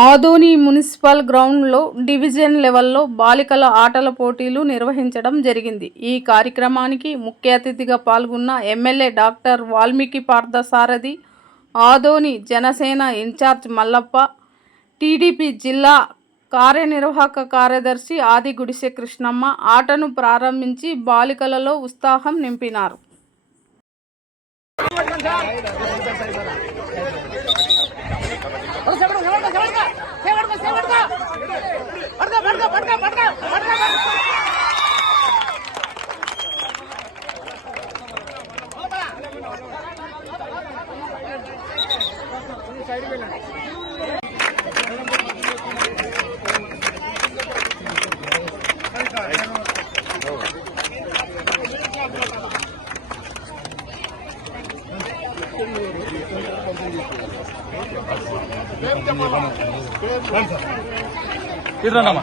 Adoni municipal గ్రౌండ్లో division లెవెల్లో బాలికల ఆటల పోటీలు నిర్వహించడం జరిగింది. ఈ కార్యక్రమానికి ముఖ్య అతిథిగా పాల్గొన్న MLA doctor Valmiki Parthasarathi, Adoni Janasena incharge Mallappa, TDP జిల్లా కార్యనిర్వాహక కార్యదర్శి ఆది గుడిసె కృష్ణమ్మ ఆటను ప్రారంభించి బాలికలలో ఉత్సాహం నింపినారు. ఇర్రన్నమా